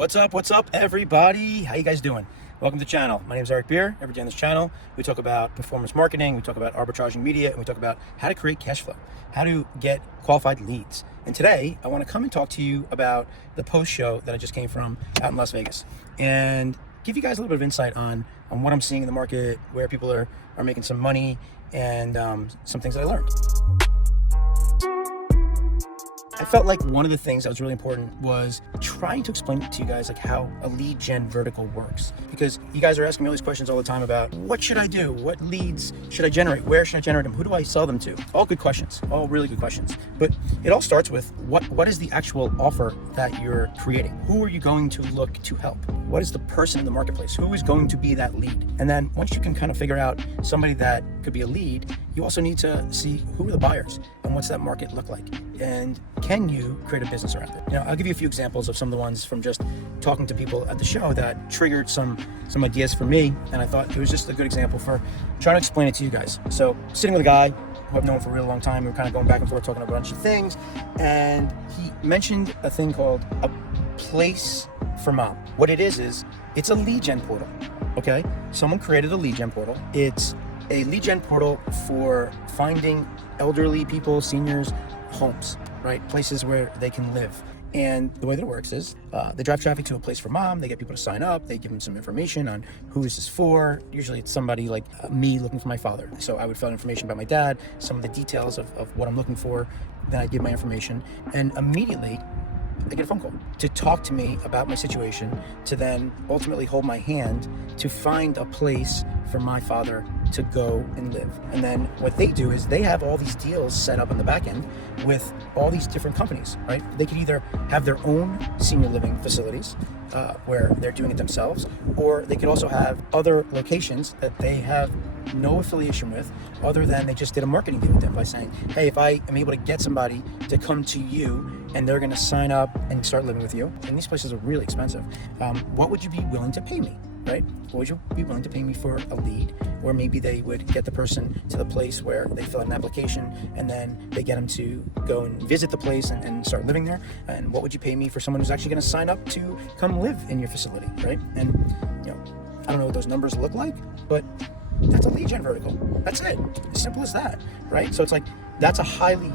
What's up, everybody? How you guys doing? Welcome to the channel. My name is Eric Beer. Every day on this channel, we talk about performance marketing, we talk about arbitraging media, and we talk about how to create cash flow, how to get qualified leads. And today, I want to come and talk to you about the post show that I just came from out in Las Vegas, and give you guys a little bit of insight on what I'm seeing in the market, where people are making some money, and some things that I learned. I felt like one of the things that was really important was trying to explain to you guys like how a lead gen vertical works, because you guys are asking me all these questions all the time about what should I do, what leads should I generate, where should I generate them, who do I sell them to? All good questions, all really good questions. But it all starts with what is the actual offer that you're creating? Who are you going to look to help? What is the person in the marketplace? Who is going to be that lead? And then once you can kind of figure out somebody that could be a lead, you also need to see who are the buyers and what's that market look like, and can you create a business around it? You know, I'll give you a few examples of some of the ones from just talking to people at the show that triggered some ideas for me, and I thought it was just a good example for trying to explain it to you guys. So sitting with a guy who I've known for a really long time, we were kind of going back and forth talking a bunch of things, and he mentioned a thing called a place for mom. What it is it's a lead gen portal. Okay, someone created a lead gen portal. It's a lead gen portal for finding elderly people, seniors, homes, right? Places where they can live. And the way that it works is they drive traffic to a place for mom, they get people to sign up, they give them some information on who is this for. Usually it's somebody like me looking for my father. So I would fill out information about my dad, some of the details of what I'm looking for, then I give my information, and immediately I get a phone call to talk to me about my situation, to then ultimately hold my hand to find a place for my father to go and live. And then what they do is they have all these deals set up on the back end with all these different companies, right? They could either have their own senior living facilities where they're doing it themselves, or they could also have other locations that they have no affiliation with, other than they just did a marketing deal with them by saying, hey, if I am able to get somebody to come to you and they're going to sign up and start living with you, and these places are really expensive, what would you be willing to pay me, right? What would you be willing to pay me for a lead? Or maybe they would get the person to the place where they fill out an application, and then they get them to go and visit the place and start living there. And what would you pay me for someone who's actually going to sign up to come live in your facility, right? And you know, I don't know what those numbers look like, but that's a lead gen vertical. That's it. As simple as that, right? So it's like, that's a highly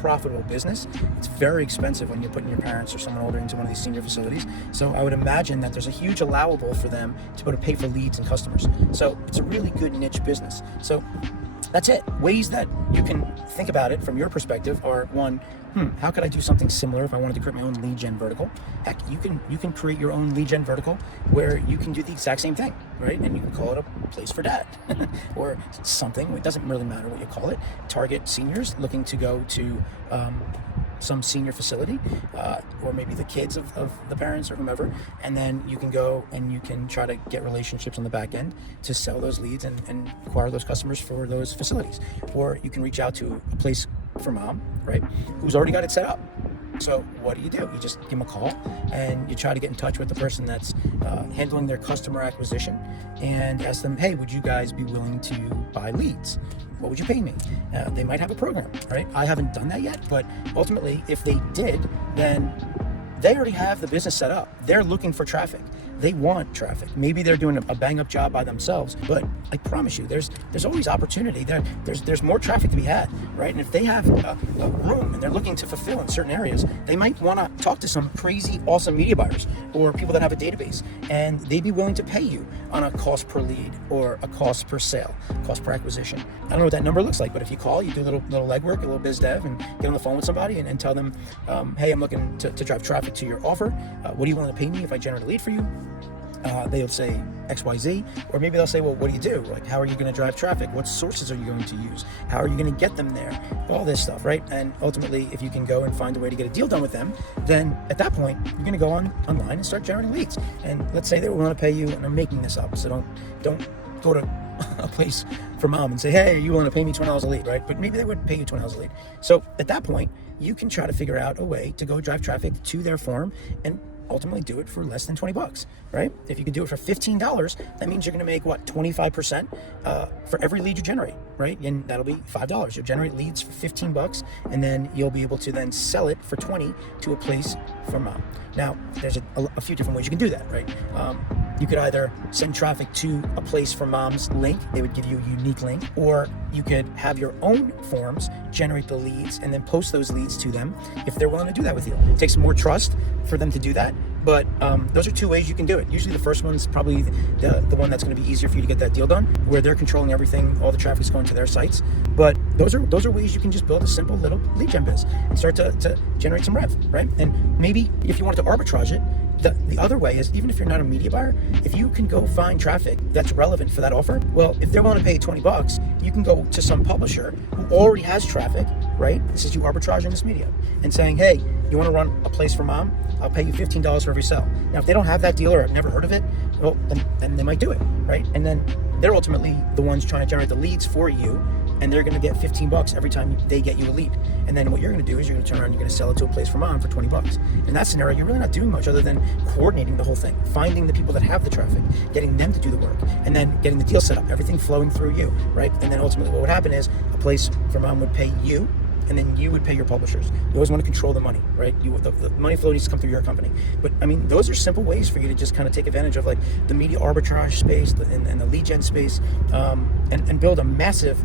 profitable business. It's very expensive when you're putting your parents or someone older into one of these senior facilities. So I would imagine that there's a huge allowable for them to be able to pay for leads and customers. So it's a really good niche business. So that's it. Ways that you can think about it from your perspective are, one, how could I do something similar if I wanted to create my own lead gen vertical? Heck, you can create your own lead gen vertical where you can do the exact same thing, right? And you can call it a place for dad or something. It doesn't really matter what you call it. Target seniors looking to go to some senior facility, or maybe the kids of the parents or whomever, and then you can go and you can try to get relationships on the back end to sell those leads and acquire those customers for those facilities. Or you can reach out to a place for mom, right, who's already got it set up. So what do? You just give them a call and you try to get in touch with the person that's handling their customer acquisition and ask them, hey, would you guys be willing to buy leads? What would you pay me? They might have a program, right? I haven't done that yet, but ultimately, if they did, then they already have the business set up. They're looking for traffic. They want traffic. Maybe they're doing a bang-up job by themselves, but I promise you, there's always opportunity. There's more traffic to be had, right? And if they have a room and they're looking to fulfill in certain areas, they might want to talk to some crazy, awesome media buyers or people that have a database, and they'd be willing to pay you on a cost per lead or a cost per sale, cost per acquisition. I don't know what that number looks like, but if you call, you do a little legwork, a little biz dev, and get on the phone with somebody and tell them, hey, I'm looking to drive traffic to your offer. What do you want to pay me if I generate a lead for you? They'll say XYZ, or maybe they'll say, well, what do you do? Like, how are you going to drive traffic? What sources are you going to use? How are you going to get them there? All this stuff, right? And ultimately, if you can go and find a way to get a deal done with them, then at that point, you're going to go online and start generating leads. And let's say they want to pay you, and I'm making this up, so don't go to a place for mom and say, hey, you want to pay me $20 a lead, right? But maybe they would pay you $20 a lead. So at that point, you can try to figure out a way to go drive traffic to their farm and ultimately do it for less than 20 bucks, right? If you could do it for $15, that means you're going to make what, 25% for every lead you generate, right? And that'll be $5. You'll generate leads for 15 bucks, and then you'll be able to then sell it for 20 to a place for mom. Now, there's a few different ways you can do that, right? You could either send traffic to a place for mom's link, they would give you a unique link, or you could have your own forms generate the leads and then post those leads to them if they're willing to do that with you. It takes more trust for them to do that, but those are two ways you can do it. Usually the first one's probably the one that's going to be easier for you to get that deal done, where they're controlling everything, all the traffic's going to their sites. But those are ways you can just build a simple little lead gen biz and start to generate some rev, right? And maybe if you wanted to arbitrage it, the other way is, even if you're not a media buyer, if you can go find traffic that's relevant for that offer, well, if they're willing to pay 20 bucks, you can go to some publisher who already has traffic, right? This is you arbitraging this media and saying, hey, you want to run a place for mom? I'll pay you $15 for every sell. Now, if they don't have that deal or have never heard of it, well, then they might do it, right? And then they're ultimately the ones trying to generate the leads for you, and they're going to get 15 bucks every time they get you a lead. And then what you're going to do is you're going to turn around and you're going to sell it to a place for mom for 20 bucks. In that scenario, you're really not doing much other than coordinating the whole thing, finding the people that have the traffic, getting them to do the work, and then getting the deal set up, everything flowing through you, right? And then ultimately what would happen is a place for mom would pay you, and then you would pay your publishers. You always want to control the money, right? The money flow needs to come through your company. But I mean, those are simple ways for you to just kind of take advantage of like the media arbitrage space and the lead gen space, and build a massive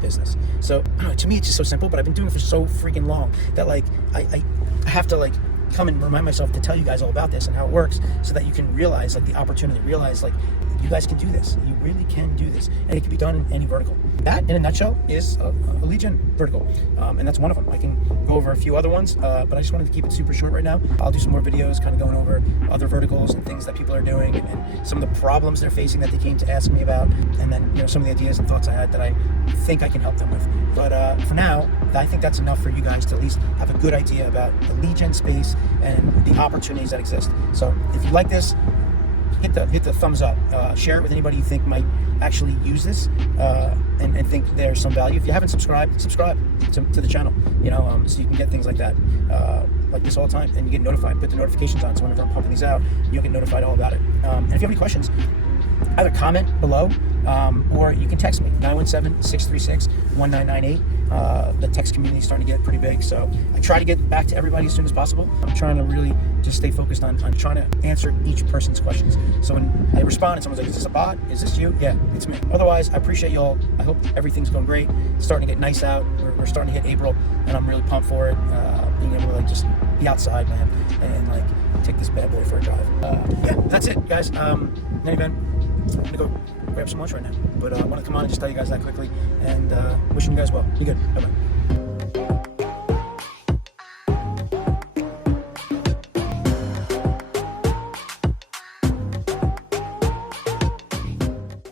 business. So to me, it's just so simple, but I've been doing it for so freaking long that like I have to like come and remind myself to tell you guys all about this and how it works, so that you can realize like the opportunity, realize like you guys can do this. You really can do this, and it can be done in any vertical. That, in a nutshell, is a lead gen vertical, and that's one of them. I can go over a few other ones, but I just wanted to keep it super short right now. I'll do some more videos kind of going over other verticals and things that people are doing, and some of the problems they're facing that they came to ask me about, and then some of the ideas and thoughts I had that I think I can help them with. But for now, I think that's enough for you guys to at least have a good idea about the lead gen space and the opportunities that exist. So if you like this, hit the thumbs up, share it with anybody you think might actually use this, and think there's some value. If you haven't subscribed, subscribe to the channel, so you can get things like that, like this all the time, and you get notified. Put the notifications on, so whenever I'm pumping these out, you'll get notified all about it. And if you have any questions, either comment below, or you can text me, 917-636-1998. The text community is starting to get pretty big, so I try to get back to everybody as soon as possible. I'm trying to really just stay focused on trying to answer each person's questions. So when I respond and someone's like, is this a bot? Is this you? Yeah, it's me. Otherwise, I appreciate y'all. I hope everything's going great. It's starting to get nice out. We're starting to hit April, and I'm really pumped for it. Being able to like just be outside, man, and like take this bad boy for a drive. Yeah, that's it, guys. In any event, I'm gonna go grab some lunch right now, but I want to come on and just tell you guys that quickly, and wishing you guys well. Be good. Bye bye.